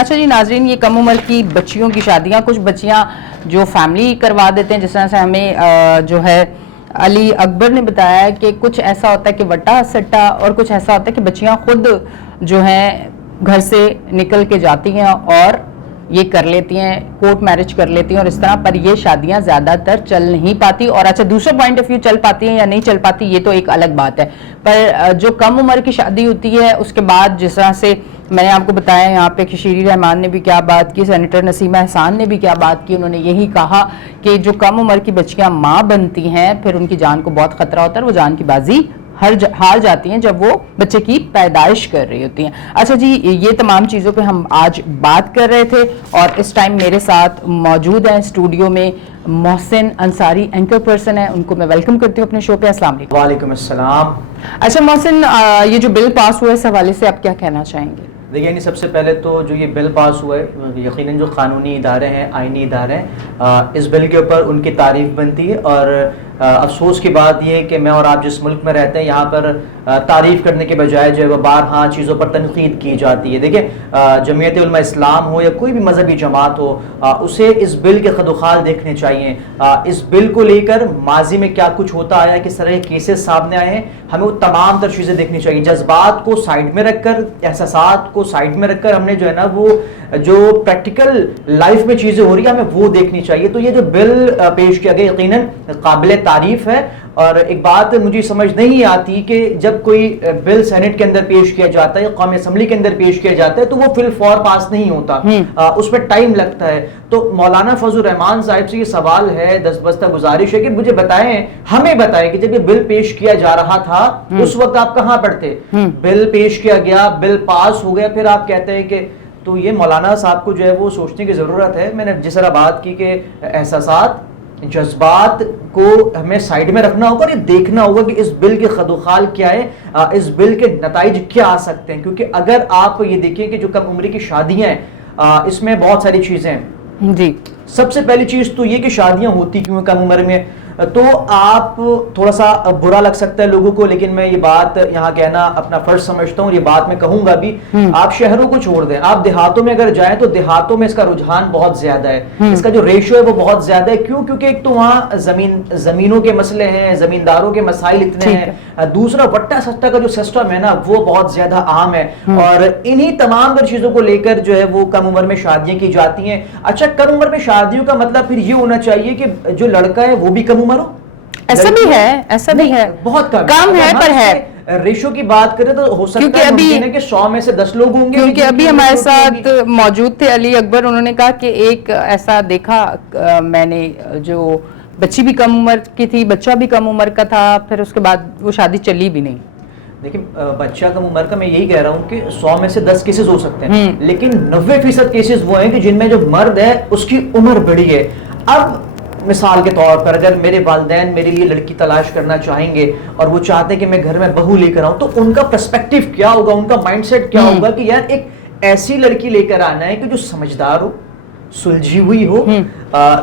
اچھا جی ناظرین، یہ کم عمر کی بچیوں کی شادیاں، کچھ بچیاں جو فیملی کروا دیتے ہیں، جس طرح سے ہمیں جو ہے علی اکبر نے بتایا کہ کچھ ایسا ہوتا ہے کہ وٹا سٹا، اور کچھ ایسا ہوتا ہے کہ بچیاں خود جو ہیں گھر سے نکل کے جاتی ہیں اور یہ کر لیتی ہیں، کورٹ میرج کر لیتی ہیں، اور اس طرح پر یہ شادیاں زیادہ تر چل نہیں پاتی. اور اچھا دوسرا پوائنٹ آف ویو چل پاتی ہیں یا نہیں چل پاتی یہ تو ایک الگ بات ہے، پر جو کم عمر کی شادی ہوتی ہے اس کے بعد جس طرح سے میں نے آپ کو بتایا یہاں پہ کہ شیری رحمان نے بھی کیا بات کی، سینیٹر نسیمہ احسان نے بھی کیا بات کی. انہوں نے یہی کہا کہ جو کم عمر کی بچیاں ماں بنتی ہیں پھر ان کی جان کو بہت خطرہ ہوتا ہے، وہ جان کی بازی ہار جاتی ہیں جب وہ بچے کی پیدائش کر رہی ہوتی ہیں. اچھا جی، یہ تمام چیزوں پہ ہم آج بات کر رہے تھے، اور اس ٹائم میرے ساتھ موجود ہیں اسٹوڈیو میں محسن انصاری، اینکر پرسن ہے، ان کو میں ویلکم کرتی ہوں اپنے شو پہ. السلام علیکم. وعلیکم السلام. اچھا محسن، یہ جو بل پاس ہوا ہے اس حوالے سے آپ کیا کہنا چاہیں گے؟ دیکھیے سب سے پہلے تو جو یہ بل پاس ہوا ہے، یقیناً جو قانونی ادارے ہیں، آئینی ادارے ہیں، اس بل کے اوپر ان کی تعریف بنتی ہے. اور افسوس کی بات یہ ہے کہ میں اور آپ جس ملک میں رہتے ہیں یہاں پر تعریف کرنے کے بجائے جو ہے وہ بارہا چیزوں پر تنقید کی جاتی ہے. دیکھیں جمعیت علماء اسلام ہو یا کوئی بھی مذہبی جماعت ہو، اسے اس بل کے خدوخال دیکھنے چاہیے. اس بل کو لے کر ماضی میں کیا کچھ ہوتا آیا، کس طرح کے کیسز سامنے آئے ہیں، ہمیں وہ تمام تر چیزیں دیکھنی چاہیے. جذبات کو سائڈ میں رکھ کر، احساسات کو سائڈ میں رکھ کر ہم نے جو ہے نا وہ جو پریکٹیکل لائف میں چیزیں ہو رہی ہیں ہمیں وہ دیکھنی چاہیے. تو یہ جو بل پیش کیا گیا یقیناً قابل تعریف ہے. اور ایک بات مجھے سمجھ نہیں آتی کہ جب کوئی بل سینٹ کے اندر پیش کیا جاتا ہے یا قومی اسمبلی کے اندر پیش کیا جاتا ہے تو وہ فی الفور پاس نہیں ہوتا، اس میں ٹائم لگتا ہے. تو مولانا فضل الرحمان صاحب سے یہ سوال ہے، دستبستہ گزارش ہے کہ مجھے بتائیں، ہمیں بتائیں کہ جب یہ بل پیش کیا جا رہا تھا اس وقت آپ کہاں پر تھے؟ بل پیش کیا گیا، بل پاس ہو گیا، پھر آپ کہتے ہیں کہ تو یہ مولانا صاحب کو جو ہے وہ سوچنے کی ضرورت ہے. میں نے جس طرح بات کی کہ احساسات، جذبات کو ہمیں سائڈ میں رکھنا ہوگا اور یہ دیکھنا ہوگا کہ اس بل کے خدوخال کیا ہے، اس بل کے نتائج کیا آ سکتے ہیں. کیونکہ اگر آپ یہ دیکھیں کہ جو کم عمری کی شادیاں ہیں اس میں بہت ساری چیزیں ہیں جی. سب سے پہلی چیز تو یہ کہ شادیاں ہوتی کیوں کم عمر میں، تو آپ تھوڑا سا برا لگ سکتا ہے لوگوں کو، لیکن میں یہ بات یہاں کہنا اپنا فرض سمجھتا ہوں، یہ بات میں کہوں گا بھی. آپ شہروں کو چھوڑ دیں، آپ دیہاتوں میں اگر جائیں تو دیہاتوں میں اس کا رجحان بہت زیادہ ہے، اس کا جو ریشو ہے وہ بہت زیادہ ہے. کیوں؟ کیونکہ ایک تو وہاں زمینوں کے مسئلے ہیں، زمینداروں کے مسائل اتنے ہیں، دوسرا وٹا سٹا کا جو سسٹم ہے نا وہ بہت زیادہ عام ہے. اور انہی تمام در چیزوں کو لے کر جو ہے وہ کم عمر میں شادیاں کی جاتی ہیں. اچھا کم عمر میں شادیوں کا مطلب پھر یہ ہونا چاہیے کہ جو لڑکا ہے وہ بھی کم عمر ہو؟ ایسا بھی ہے، ایسا بھی ہے، بہت کم ہے پر ہے. ریشو کی بات کریں تو ہو سکتا ہے ممکن ہے کہ 100 میں سے 10 لوگ ہوں گے. کیونکہ ابھی ہمارے ساتھ موجود تھے علی اکبر، انہوں نے کہا کہ ایک ایسا دیکھا میں نے جو بچی بھی کم عمر کی تھی، بچہ بھی کم عمر کا تھا، پھر اس کے بعد وہ شادی چلی بھی نہیں. دیکھیں بچہ کم عمر کا میں یہی کہہ رہا ہوں کہ 100 میں سے 10 کیسز ہو سکتے ہیں، لیکن 90% کیسز وہ ہیں کہ جن میں جو مرد ہے اس کی عمر بڑی ہے. اب مثال کے طور پر اگر میرے والدین میرے لیے لڑکی تلاش کرنا چاہیں گے اور وہ چاہتے ہیں کہ میں گھر میں بہو لے کر آؤں، تو ان کا پرسپیکٹو کیا ہوگا، ان کا مائنڈ سیٹ کیا ہوگا کہ یار ایک ایسی لڑکی لے کر آنا ہے کہ جو سمجھدار ہو، سلجھی ہوئی ہو،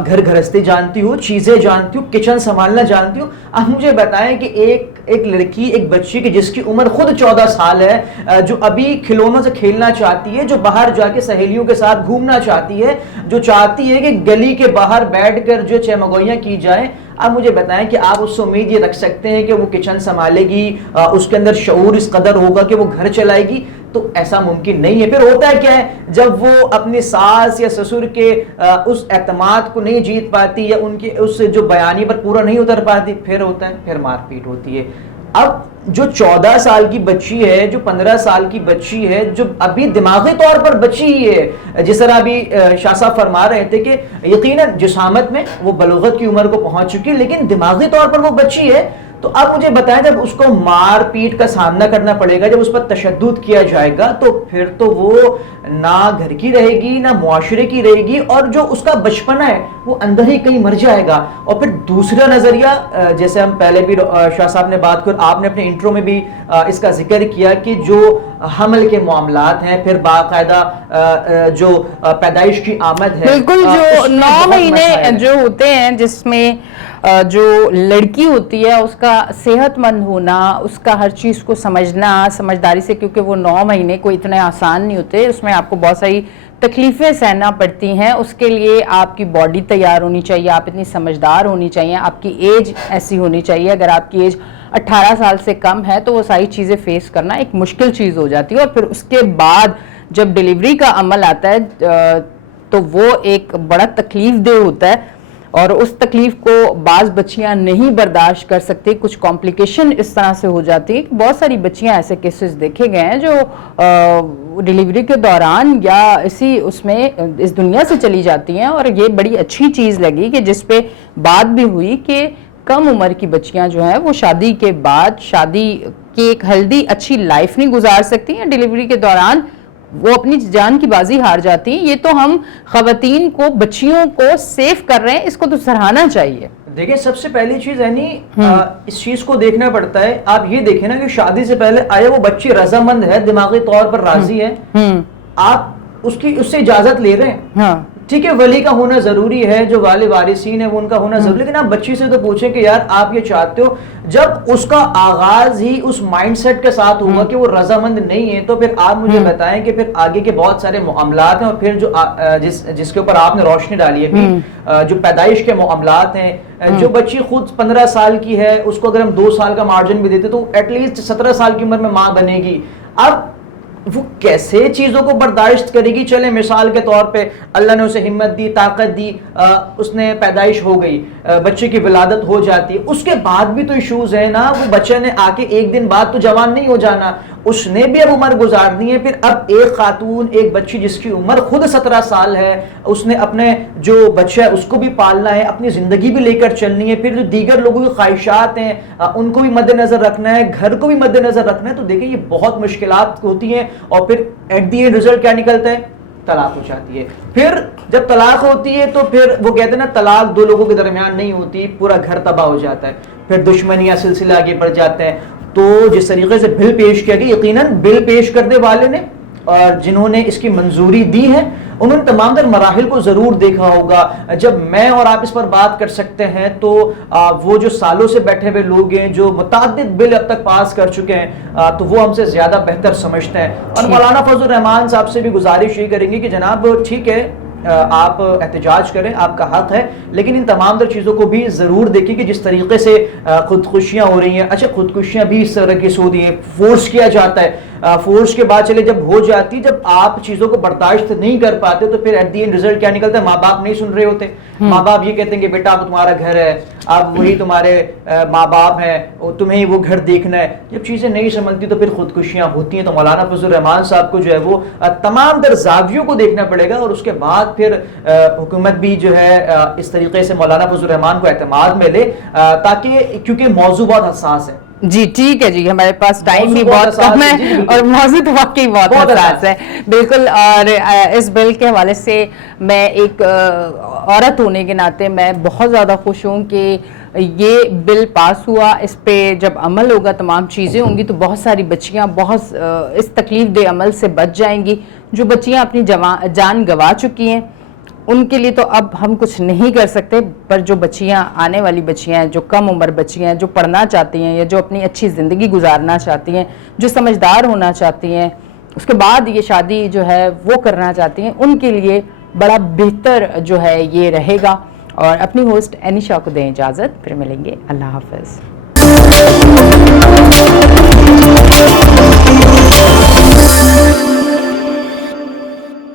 گھر گھرستی جانتی ہو، چیزیں جانتی ہو، کچن سنبھالنا جانتی ہو. اب مجھے بتائیں کہ ایک لڑکی، ایک بچی کی جس کی عمر خود 14 سال ہے، جو ابھی کھلونوں سے کھیلنا چاہتی ہے، جو باہر جا کے سہیلیوں کے ساتھ گھومنا چاہتی ہے، جو چاہتی ہے کہ گلی کے باہر بیٹھ کر جو چہمگوئیاں کی جائیں. اب مجھے بتائیں کہ آپ اس سے امید یہ رکھ سکتے ہیں کہ وہ کچن سنبھالے گی، اس کے اندر شعور اس قدر ہوگا کہ وہ گھر چلائے گی؟ تو ایسا ممکن نہیں ہے. پھر ہوتا ہے کیا ہے، جب وہ اپنی ساس یا سسر کے اس اعتماد کو نہیں جیت پاتی یا ان کے اس جو بیانی پر پورا نہیں اتر پاتی، پھر ہوتا ہے، پھر مار پیٹ ہوتی ہے. اب جو 14 سال کی بچی ہے، جو 15 سال کی بچی ہے، جو ابھی دماغی طور پر بچی ہی ہے، جس طرح ابھی شاہ صاحب فرما رہے تھے کہ یقیناً جسامت میں وہ بلوغت کی عمر کو پہنچ چکی ہے لیکن دماغی طور پر وہ بچی ہے. تو اب مجھے بتائیں جب اس کو مار پیٹ کا سامنا کرنا پڑے گا، جب اس پر تشدد کیا جائے گا، تو پھر تو وہ نہ گھر کی رہے گی نہ معاشرے کی رہے گی، اور جو اس کا بچپنا ہے وہ اندر ہی کہیں مر جائے گا. اور پھر دوسرا نظریہ، جیسے ہم پہلے بھی شاہ صاحب نے بات کر، آپ نے اپنے انٹرو میں بھی اس کا ذکر کیا کہ جو حمل کے معاملات ہیں, پھر باقاعدہ جو پیدائش کی آمد ہے, بالکل جو 9 مہینے جو ہوتے ہیں جس میں جو لڑکی ہوتی ہے اس کا صحت مند ہونا, اس کا ہر چیز کو سمجھنا سمجھداری سے, کیونکہ وہ 9 مہینے کوئی اتنے آسان نہیں ہوتے, اس میں آپ کو بہت ساری تکلیفیں سہنا پڑتی ہیں. اس کے لیے آپ کی باڈی تیار ہونی چاہیے, آپ اتنی سمجھدار ہونی چاہیے, آپ کی ایج ایسی ہونی چاہیے. اگر آپ کی ایج 18 سال سے کم ہے تو وہ ساری چیزیں فیس کرنا ایک مشکل چیز ہو جاتی ہے. اور پھر اس کے بعد جب ڈیلیوری کا عمل آتا ہے تو وہ ایک بڑا تکلیف دہ ہوتا ہے, اور اس تکلیف کو بعض بچیاں نہیں برداشت کر سکتی. کچھ کمپلیکیشن اس طرح سے ہو جاتی ہے. بہت ساری بچیاں ایسے کیسز دیکھے گئے ہیں جو ڈیلیوری کے دوران یا اس میں اس دنیا سے چلی جاتی ہیں. اور یہ بڑی اچھی چیز لگی کہ جس پہ بات بھی ہوئی کہ کم عمر کی بچیاں جو ہیں وہ شادی کے بعد شادی کی ایک ہیلدی اچھی لائف نہیں گزار سکتی ہیں, ڈیلیوری کے دوران وہ اپنی جان کی بازی ہار جاتی ہیں. یہ تو ہم خواتین کو, بچیوں کو سیف کر رہے ہیں, اس کو تو سراہنا چاہیے. دیکھیں سب سے پہلی چیز ہے اس چیز کو دیکھنا پڑتا ہے. آپ یہ دیکھیں نا کہ شادی سے پہلے آیا وہ بچی رضامند ہے, دماغی طور پر راضی ہے, آپ اس سے اجازت لے رہے ہیں. ٹھیک ہے, ولی کا ہونا ضروری ہے, جو والد وارثین ہیں وہ ان کا ہونا ضروری ہے, لیکن آپ بچی سے تو پوچھیں کہ یار آپ یہ چاہتے ہو. جب اس کا آغاز ہی اس مائنڈ سیٹ کے ساتھ ہوگا کہ وہ رضامند نہیں ہے, تو پھر آپ مجھے بتائیں کہ پھر آگے کے بہت سارے معاملات ہیں. اور پھر جو جس کے اوپر آپ نے روشنی ڈالی ہے جو پیدائش کے معاملات ہیں, جو بچی خود 15 سال کی ہے اس کو اگر ہم 2 سال کا مارجن بھی دیتے تو ایٹ لیسٹ 17 سال کی عمر میں ماں بنے گی. اب وہ کیسے چیزوں کو برداشت کرے گی؟ چلے مثال کے طور پہ اللہ نے اسے ہمت دی, طاقت دی, اس نے پیدائش ہو گئی, بچے کی ولادت ہو جاتی ہے, اس کے بعد بھی تو ایشوز ہیں نا. وہ بچے نے آ کے ایک دن بعد تو جوان نہیں ہو جانا, اس نے بھی اب عمر گزارنی ہے. پھر اب ایک خاتون, ایک بچی جس کی عمر خود 17 سال ہے, اس نے اپنے جو بچہ ہے اس کو بھی پالنا ہے, اپنی زندگی بھی لے کر چلنی ہے, پھر جو دیگر لوگوں کی خواہشات ہیں ان کو بھی مد نظر رکھنا ہے, گھر کو بھی مد نظر رکھنا ہے. تو دیکھیں یہ بہت مشکلات ہوتی ہیں, اور پھر ایٹ دی اینڈ رزلٹ کیا نکلتا ہے؟ طلاق ہو جاتی ہے. پھر جب طلاق ہوتی ہے تو پھر وہ کہتے ہیں نا طلاق 2 لوگوں کے درمیان نہیں ہوتی, پورا گھر تباہ ہو جاتا ہے, پھر دشمنیاں سلسلہ آگے بڑھ جاتے ہیں. تو جس طریقے سے بل پیش کیا گیا, یقیناً بل پیش کرنے والے نے اور جنہوں نے اس کی منظوری دی ہے انہوں نے تمام تر مراحل کو ضرور دیکھا ہوگا. جب میں اور آپ اس پر بات کر سکتے ہیں تو وہ جو سالوں سے بیٹھے ہوئے لوگ ہیں, جو متعدد بل اب تک پاس کر چکے ہیں, تو وہ ہم سے زیادہ بہتر سمجھتے ہیں. اور مولانا فضل الرحمان صاحب سے بھی گزارش یہ کریں گے کہ جناب ٹھیک ہے آپ احتجاج کریں, آپ کا حق ہے, لیکن ان تمام تر چیزوں کو بھی ضرور دیکھیں کہ جس طریقے سے خودکشیاں ہو رہی ہیں. اچھا خودکشیاں بھی اس طرح کی ہوتی ہیں, فورس کیا جاتا ہے, فورس کے بعد چلے جب ہو جاتی, جب آپ چیزوں کو برداشت نہیں کر پاتے تو پھر ایٹ دی اینڈ رزلٹ کیا نکلتا ہے؟ ماں باپ نہیں سن رہے ہوتے. ماں باپ یہ کہتے ہیں کہ بیٹا اب تمہارا گھر ہے, اب وہی تمہارے ماں باپ ہیں, تمہیں وہ گھر دیکھنا ہے. جب چیزیں نہیں سمجھتی تو پھر خودکشیاں ہوتی ہیں. تو مولانا فضل الرحمان صاحب کو جو ہے وہ تمام در زاویوں کو دیکھنا پڑے گا, اور اس کے بعد پھر حکومت بھی جو ہے اس طریقے سے مولانا فضل الرحمان کو اعتماد میں لے, تاکہ کیونکہ موضوع بہت حساس ہے. جی ٹھیک ہے جی, ہمارے پاس ٹائم بھی بہت کم ہے اور موضوع تو واقعی بہت حساس ہے. بالکل. اور اس بل کے حوالے سے میں ایک عورت ہونے کے ناطے میں بہت زیادہ خوش ہوں کہ یہ بل پاس ہوا. اس پہ جب عمل ہوگا, تمام چیزیں ہوں گی, تو بہت ساری بچیاں بہت اس تکلیف دہ عمل سے بچ جائیں گی. جو بچیاں اپنی جان گنوا چکی ہیں ان کے لیے تو اب ہم کچھ نہیں کر سکتے, پر جو بچیاں, آنے والی بچیاں ہیں, جو کم عمر بچیاں ہیں, جو پڑھنا چاہتی ہیں یا جو اپنی اچھی زندگی گزارنا چاہتی ہیں, جو سمجھدار ہونا چاہتی ہیں, اس کے بعد یہ شادی جو ہے وہ کرنا چاہتی ہیں, ان کے لیے بڑا بہتر جو ہے یہ رہے گا. اور اپنی ہوسٹ انیشا کو دیں اجازت, پھر ملیں گے. اللہ حافظ.